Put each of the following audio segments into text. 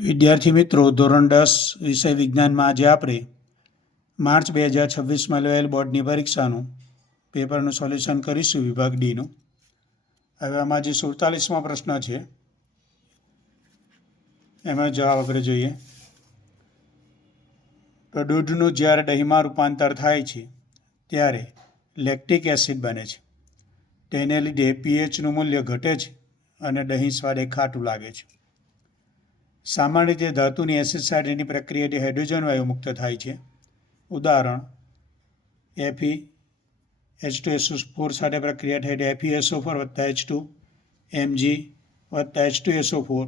વિદ્યાર્થી મિત્રો, ધોરણ 10 વિષય વિજ્ઞાનમાં આજે આપણે માર્ચ 2026માં લેવાયેલ બોર્ડની પરીક્ષાનું પેપરનું સોલ્યુશન કરીશું, વિભાગ ડીનું. હવે આમાં જે 47મો પ્રશ્ન છે એમાં જવાબ આપણે જોઈએ. તો દૂધનું જ્યારે દહીંમાં રૂપાંતર થાય છે ત્યારે લેક્ટિક એસિડ બને છે. તેને લીધે pHનું મૂલ્ય ઘટે છે અને દહીં સ્વાદે ખાટું લાગે છે. સામાન્ય રીતે ધાતુની એસિડ સાથેની પ્રક્રિયાથી હાઇડ્રોજન વાયુ મુક્ત થાય છે. ઉદાહરણ Fe(H2SO4) સાથે પ્રક્રિયા થાય તો FeSO4 + H2, Mg + H2SO4,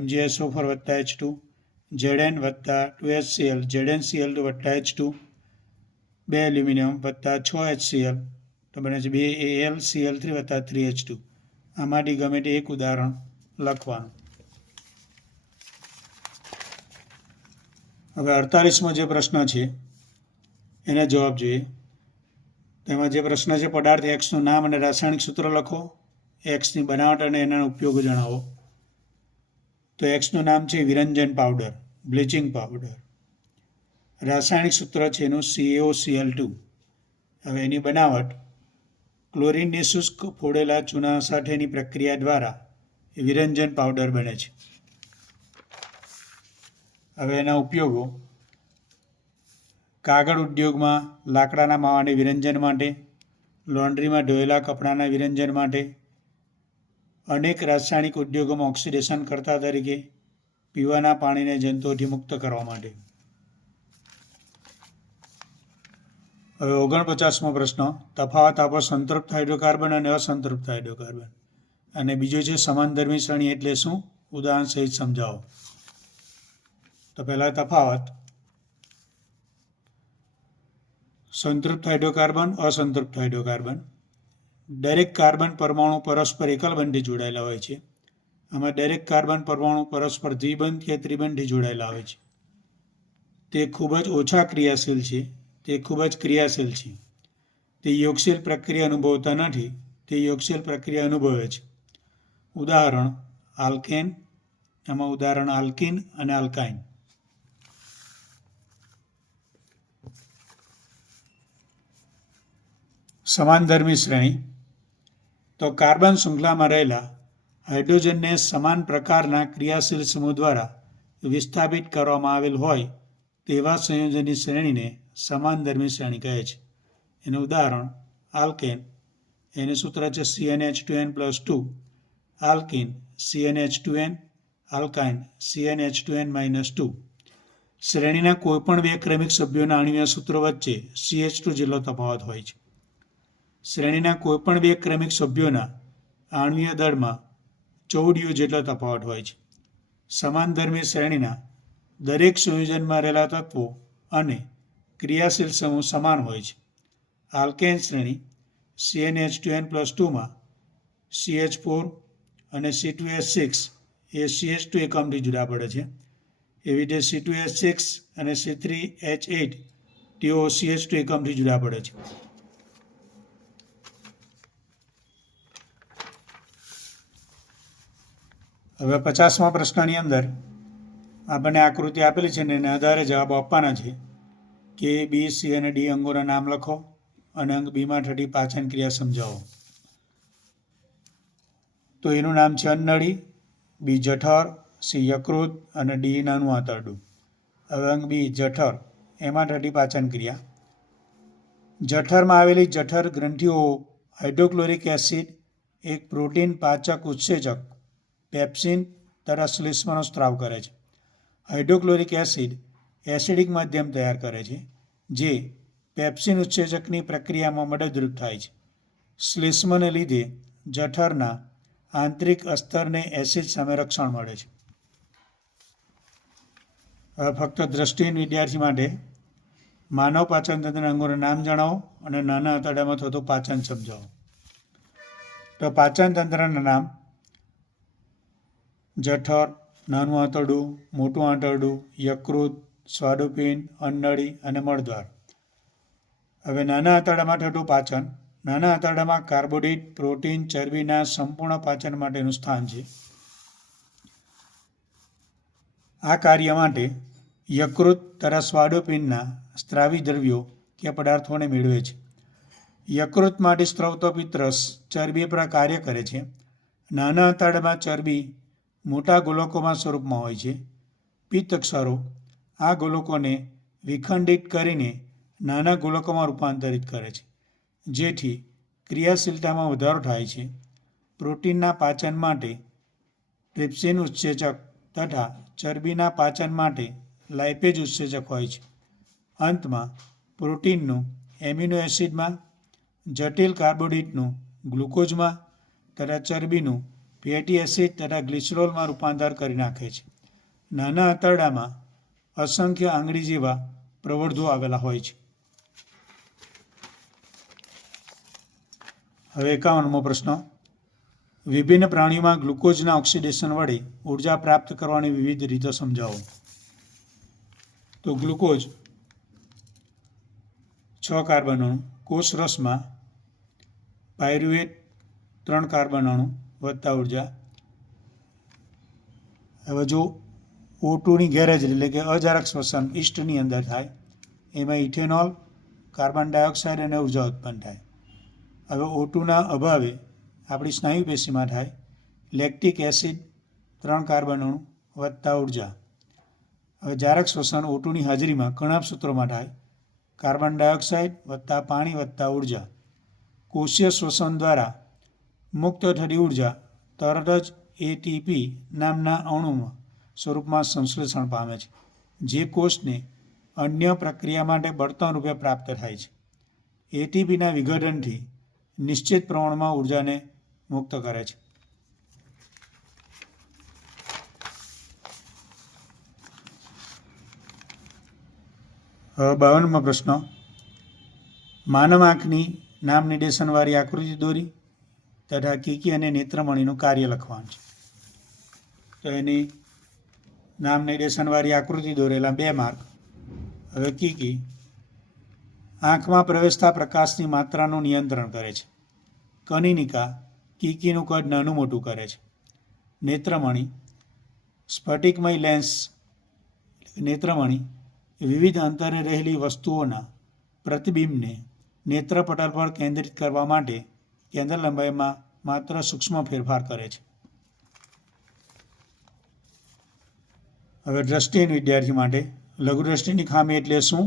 MgSO4 + H2, Zn + 2HCl, ZnCl2 + H2, 2 aluminium + 6 HCl, તો બને છે 2 AlCl3 + 3H2. આમાંથી ગમે તે એક ઉદાહરણ લખવાનું. હવે 48મો જે પ્રશ્ન છે એને જવાબ જોઈએ. તેમાં જે પ્રશ્ન છે, પદાર્થ એક્સનું નામ અને રાસાયણિક સૂત્ર લખો. એક્સની બનાવટ અને એના ઉપયોગો જણાવો. તો એક્સનું નામ છે વિરંજન પાવડર, બ્લીચિંગ પાવડર. રાસાયણિક સૂત્ર છે એનું CaOCl2. હવે એની બનાવટ ક્લોરીનની શુષ્ક ફોડેલા ચૂના સાથેની પ્રક્રિયા દ્વારા વિરંજન પાવડર બને છે. હવે એના ઉપયોગો: કાગળ ઉદ્યોગમાં લાકડાના માવાને વિરંજન માટે, લોન્ડ્રીમાં ધોયેલા કપડાના વિરંજન માટે, અનેક રાસાયણિક ઉદ્યોગોમાં ઓક્સિડેશન કરતા તરીકે, પીવાના પાણીને જંતુઓથી મુક્ત કરવા માટે. હવે 49મો પ્રશ્ન, તફાવત આપો સંતૃપ્ત હાઇડ્રોકાર્બન અને અસંતૃપ્ત હાઇડ્રોકાર્બન. અને બીજો છે સમાનધર્મી શ્રેણી એટલે શું, ઉદાહરણ સહિત સમજાવો. તો પહેલા તફાવત: સંતૃપ્ત હાઇડ્રોકાર્બન, અસંતૃપ્ત હાઇડ્રોકાર્બન. દરેક કાર્બન પરમાણુ પરસ્પર એકલ બંધથી જોડાયેલા હોય છે. આમાં દરેક કાર્બન પરમાણુ પરસ્પર દ્વિબંધ કે ત્રિબંધથી જોડાયેલા હોય છે. તે ખૂબ જ ઓછા ક્રિયાશીલ છે. તે યોગશીલ પ્રક્રિયા અનુભવતા નથી. તે યોગશીલ પ્રક્રિયા અનુભવે છે. ઉદાહરણ આલ્કેન, આમાં ઉદાહરણ આલ્કીન અને આલ્કાઇન. સમાનધર્મી શ્રેણી: તો કાર્બન શૃંખલામાં રહેલા હાઇડ્રોજનને સમાન પ્રકારના ક્રિયાશીલ સમૂહ દ્વારા વિસ્થાપિત કરવામાં આવેલ હોય તેવા સંયોજનની શ્રેણીને સમાનધર્મી શ્રેણી કહે છે. એનું ઉદાહરણ આલ્કેન, એનું સૂત્ર છે CnH2n+2, alkene CnH2n, alkyne CnH2n-2. શ્રેણીના કોઈપણ બે ક્રમિક સભ્યોના આણ્વીય સૂત્રો વચ્ચે CH2 જેટલો તફાવત હોય છે. શ્રેણીના કોઈપણ બે ક્રમિક સભ્યોના આણ્વીય દળમાં 14 U જેટલો તફાવત હોય છે. સમાનધર્મી શ્રેણીના દરેક સંયોજનમાં રહેલા તત્વો અને ક્રિયાશીલ સમૂહ સમાન હોય છે. આલ્કેન શ્રેણી CnH2n+2માં CH4 અને C2H6 એ CH2 એકમથી જુદા પડે છે. એવી રીતે C2H6 અને C3H8 તેઓ CH2 એકમથી જુદા પડે છે. હવે 50મા પ્રશ્નની અંદર આપણને આકૃતિ આપેલી છે ને એના આધારે જવાબો આપવાના છે. કે બી, સી અને ડી અંગોના નામ લખો અને અંગ બીમાં થતી પાચન ક્રિયા સમજાવો. તો એનું નામ છે અન્નળી, બી જઠર, સી યકૃત અને ડી નાનું આંતરડું. હવે અંગ બી જઠર, એમાં થતી પાચન ક્રિયા. જઠરમાં આવેલી જઠર ગ્રંથિઓ હાઇડ્રોક્લોરિક એસિડ, એક પ્રોટીન પાચક ઉત્સેચક પેપ્સિન તથા શ્લેષ્મનો સ્ત્રાવ કરે છે. હાઇડ્રોક્લોરિક એસિડ એસિડિક માધ્યમ તૈયાર કરે છે જે પેપ્સિન ઉત્સેચકની પ્રક્રિયામાં મદદરૂપ થાય છે. શ્લેષ્મને લીધે જઠરના આંતરિક અસ્તરને એસિડ સામે રક્ષણ મળે છે. હવે ફક્ત દ્રષ્ટિહીન વિદ્યાર્થી માટે માનવ પાચન તંત્રના અંગોના નામ જણાવો અને નાના આંતરડામાં થતું પાચન સમજાવો. તો પાચન તંત્રના નામ: જઠર, નાનું આંતરડું, મોટું આંતરડું, યકૃત, સ્વાદુપિંડ, અન્નળી અને મળદ્વાર. હવે નાના આંતરડામાં થતું પાચન: નાના આંતરડામાં કાર્બોદિત, પ્રોટીન, ચરબીના સંપૂર્ણ પાચન માટેનું સ્થાન છે. આ કાર્ય માટે યકૃત તથા સ્વાદુપિંડના સ્ત્રાવી દ્રવ્યો કે પદાર્થોને મેળવે છે. યકૃતમાંથી સ્ત્રવતો પિત્તરસ ચરબી પર કાર્ય કરે છે. નાના આંતરડામાં ચરબી મોટા ગોલકોમાં સ્વરૂપમાં હોય છે. પિત્તક્ષારો આ ગોલકોને વિખંડિત કરીને નાના ગોલકોમાં રૂપાંતરિત કરે છે, જેથી ક્રિયાશીલતામાં વધારો થાય છે. પ્રોટીનના પાચન માટે ટ્રિપ્સિન ઉત્સેચક તથા ચરબીના પાચન માટે લાઇપેજ ઉત્સેચક હોય છે. અંતમાં પ્રોટીનનું એમિનો એસિડમાં, જટિલ કાર્બોદિતનું ગ્લુકોઝમાં તથા ચરબીનું ફેટી એસિડ તથા ગ્લિસરોલમાં રૂપાંતર કરી નાખે છે. નાના આંતરડામાં અસંખ્ય આંગળી જેવા પ્રવર્ધો આવેલા હોય છે. હવે 51મો પ્રશ્ન. વિભિન્ન પ્રાણીઓમાં ગ્લુકોઝના ઓક્સિડેશન વડે ઉર્જા પ્રાપ્ત કરવાની વિવિધ રીતો સમજાવો. તો ગ્લુકોઝ 6 કાર્બન અણુ, કોષ રસમાં પાયરુવેટ 3 કાર્બન અણુ વત્તા ઉર્જા. હવે જો O2ની ગેરહાજરી એટલે કે અજારક શ્વસન ઈસ્ટની અંદર થાય, એમાં ઇથેનોલ, કાર્બન ડાયોક્સાઇડ અને ઉર્જા ઉત્પન્ન થાય. હવે O2ના અભાવે આપણી સ્નાયુ પેશીમાં થાય લેક્ટિક એસિડ 3 કાર્બન અણુ વત્તા ઉર્જા. હવે જારક શ્વસન O2ની હાજરીમાં કણાભ સૂત્રોમાં થાય કાર્બન ડાયોક્સાઇડ વત્તા પાણી વત્તા ઉર્જા. કોષીય શ્વસન દ્વારા મુક્ત થતી ઉર્જા તરત જ એટીપી નામના અણુમાં સ્વરૂપમાં સંશ્લેષણ પામે છે, જે કોષને અન્ય પ્રક્રિયા માટે બળતણ રૂપે પ્રાપ્ત થાય છે. એટીપીના વિઘટનથી નિશ્ચિત પ્રમાણમાં ઉર્જાને મુક્ત કરે છે. હવે 52મો પ્રશ્ન. માનવ આંખની નામ નિર્દેશનવાળી આકૃતિ દોરી તથા કીકી અને નેત્રમણીનું કાર્ય લખવાનું છે. તો એની નામ નિર્દેશનવાળી આકૃતિ દોરેલા 2 માર્ક. હવે કીકી આંખમાં પ્રવેશતા પ્રકાશની માત્રાનું નિયંત્રણ કરે છે. કનિનિકા કીકીનું કદ નાનું મોટું કરે છે. નેત્રમણી સ્ફટિકમય લેન્સ નેત્રમણી વિવિધ અંતરે રહેલી વસ્તુઓના પ્રતિબિંબને નેત્રપટલ પર કેન્દ્રિત કરવા માટે કેન્દ્ર લંબાઈમાં માત્ર સૂક્ષ્મ ફેરફાર કરે છે. હવે દ્રષ્ટિહીન વિદ્યાર્થી માટે લઘુદ્રષ્ટિની ખામી એટલે શું,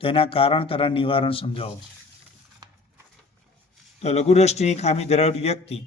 તેના કારણ તથા નિવારણ સમજાવો. તો લઘુદ્રષ્ટિની ખામી ધરાવતી વ્યક્તિ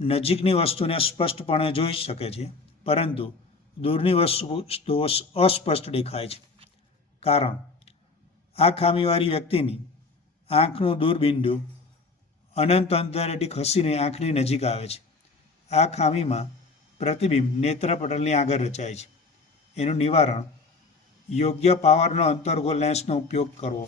નજીકની વસ્તુને સ્પષ્ટપણે જોઈ શકે છે, પરંતુ દૂરની વસ્તુઓ અસ્પષ્ટ દેખાય છે. કારણ આ ખામીવાળી વ્યક્તિની આંખનું દૂરબિંદુ અનંત અંતરેથી ખસીને આંખની નજીક આવે છે. આ ખામીમાં પ્રતિબિંબ નેત્રપટલની આગળ રચાય છે. એનું નિવારણ યોગ્ય પાવરનો અંતર્ગોળ લેન્સનો ઉપયોગ કરવો.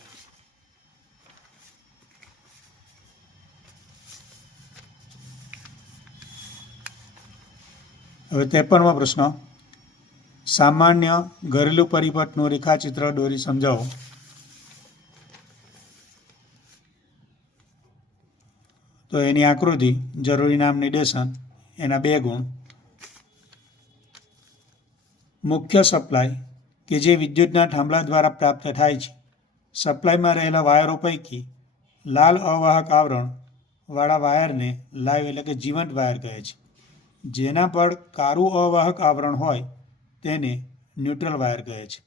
હવે 53મો પ્રશ્ન. સામાન્ય ઘરેલું પરિપથનું રેખાચિત્ર દોરી સમજાવો. તો એની આકૃતિ, જરૂરી નામ નિર્દેશન, એના 2 ગુણ. મુખ્ય સપ્લાય કે જે વિદ્યુતના થાંભલા દ્વારા પ્રાપ્ત થાય છે. સપ્લાયમાં રહેલા વાયરો પૈકી લાલ અવાહક આવરણવાળા વાયરને લાઈવ એટલે કે જીવંત વાયર કહે છે. જેના પર કાળું અવાહક આવરણ હોય તેને ન્યુટ્રલ વાયર કહે છે.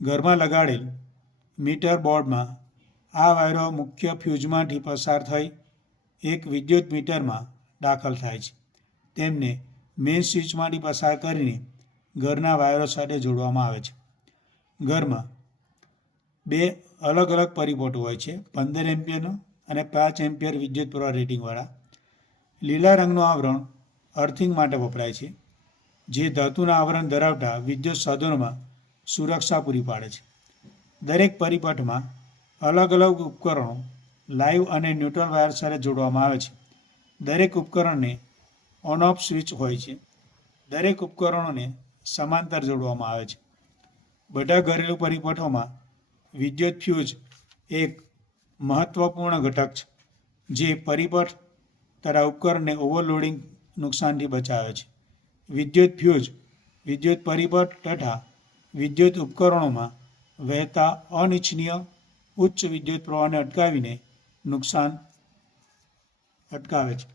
ઘરમાં લગાડેલ મીટર બોર્ડમાં આ વાયરો મુખ્ય ફ્યુઝમાંથી પસાર થઈ એક વિદ્યુત મીટરમાં દાખલ થાય છે. તેમને મેઇન સ્વિચમાંથી પસાર કરીને ઘરના વાયરો સાથે જોડવામાં આવે છે. ઘરમાં 2 અલગ અલગ પરિપથો હોય છે, 15 એમ્પિયરનો અને 5 એમ્પિયર વિદ્યુત પ્રવાહ રેટિંગવાળા. લીલા રંગનું આવરણ અર્થિંગ માટે વપરાય છે, જે ધાતુના આવરણ ધરાવતા વિદ્યુત સાધનોમાં સુરક્ષા પૂરી પાડે છે. દરેક પરિપથમાં અલગ અલગ ઉપકરણો લાઈવ અને ન્યુટ્રલ વાયર સાથે જોડવામાં આવે છે. દરેક ઉપકરણને ઓન ઓફ સ્વિચ હોય છે. દરેક ઉપકરણોને સમાંતર જોડવામાં આવે છે. બધા ઘરેલું પરિપથોમાં વિદ્યુત ફ્યુઝ એક મહત્વપૂર્ણ ઘટક છે, જે પરિપથ તથા ઉપકરણને ઓવરલોડિંગ નુકસાનથી બચાવે છે. વિદ્યુત ફ્યુઝ વિદ્યુત પરિપથ તથા વિદ્યુત ઉપકરણોમાં વહેતા અનિચ્છનીય ઉચ્ચ વિદ્યુત પ્રવાહને અટકાવીને નુકસાન અટકાવે છે.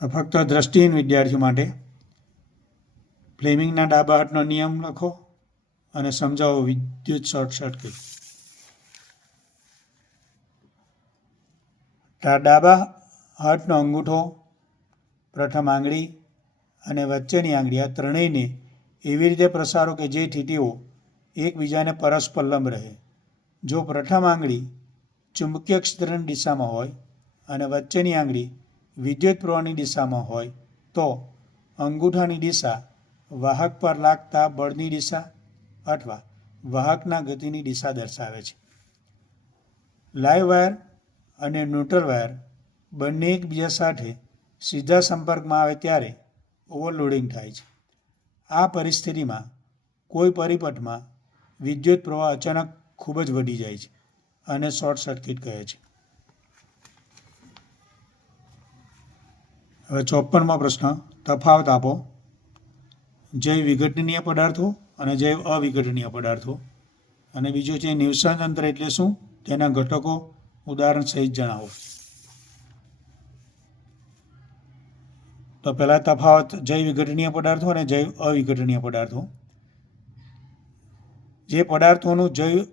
ફક્ત દ્રષ્ટિહીન વિદ્યાર્થીઓ માટે ફ્લેમિંગના ડાબા હાથનો નિયમ લખો અને સમજાવો વિદ્યુત શોર્ટ સર્કિટ. ડાબા હાથનો અંગૂઠો, પ્રથમ આંગળી અને વચ્ચેની આંગળી આ ત્રણેયને એવી રીતે પ્રસારો કે જેથી તેઓ એકબીજાને પરસ્પર લંબ રહે. જો પ્રથમ આંગળી ચુંબકીય ક્ષેત્રની દિશામાં હોય અને વચ્ચેની આંગળી વિદ્યુત પ્રવાહની દિશામાં હોય તો અંગૂઠાની દિશા વાહક પર લાગતા બળની દિશા અથવા વાહકના ગતિની દિશા દર્શાવે છે. લાઇવ વાયર અને ન્યુટ્રલ વાયર બંને એકબીજા સાથે સીધા સંપર્કમાં આવે ત્યારે ઓવરલોડિંગ થાય છે. આ પરિસ્થિતિમાં કોઈ પરિપથમાં વિદ્યુત પ્રવાહ અચાનક ખૂબ જ વધી જાય છે અને શોર્ટ સર્કિટ કહે છે. હવે 54મો પ્રશ્ન, તફાવત આપો. જૈવ વિઘટનીય પદાર્થો અને જૈવ અવિઘટનીય પદાર્થો. અને બીજું છે નિવસન તંત્ર એટલે શું, તેના ઘટકો ઉદાહરણ સહિત જણાવો. તો પહેલા તફાવત જૈવ વિઘટનીય પદાર્થો અને જૈવ અવિઘટનીય પદાર્થો. જે પદાર્થોનું જૈવ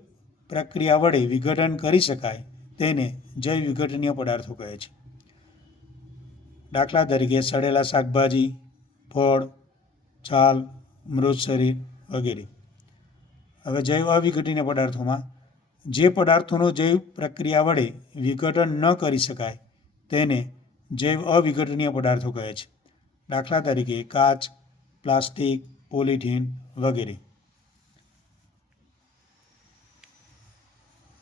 પ્રક્રિયા વડે વિઘટન કરી શકાય તેને જૈવ વિઘટનીય પદાર્થો કહે છે. દાખલા તરીકે સડેલા શાકભાજી, ફળ, છાલ, મૃત શરીર વગેરે. હવે જૈવ અવિઘટનીય પદાર્થોમાં જે પદાર્થોનું જૈવ પ્રક્રિયા વડે વિઘટન ન કરી શકાય તેને જૈવ અવિઘટનીય પદાર્થો કહે છે. દાખલા તરીકે કાચ, પ્લાસ્ટિક, પોલિથીન વગેરે.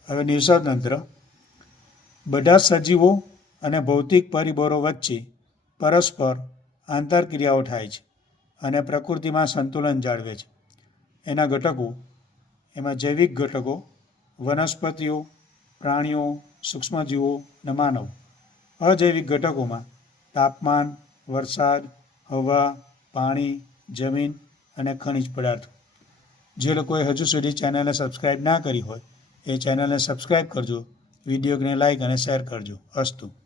હવે નિવસન તંત્ર. બધા સજીવો અને ભૌતિક પરિબળો વચ્ચે પરસ્પર આંતરક્રિયાઓ થાય છે અને પ્રકૃતિમાં સંતુલન જાળવે છે. એના ઘટકો, એમાં જૈવિક ઘટકો, વનસ્પતિઓ, પ્રાણીઓ, સૂક્ષ્મજીવો અને માનવ. અજૈવિક ઘટકોમાં તાપમાન, વરસાદ, હવા, પાણી, જમીન અને ખનિજ પદાર્થો. જે લોકોએ હજુ સુધી ચેનલને સબસ્ક્રાઈબ ના કરી હોય એ ચેનલને સબસ્ક્રાઈબ કરજો, વિડીયોને લાઈક અને શેર કરજો. અસ્તુ.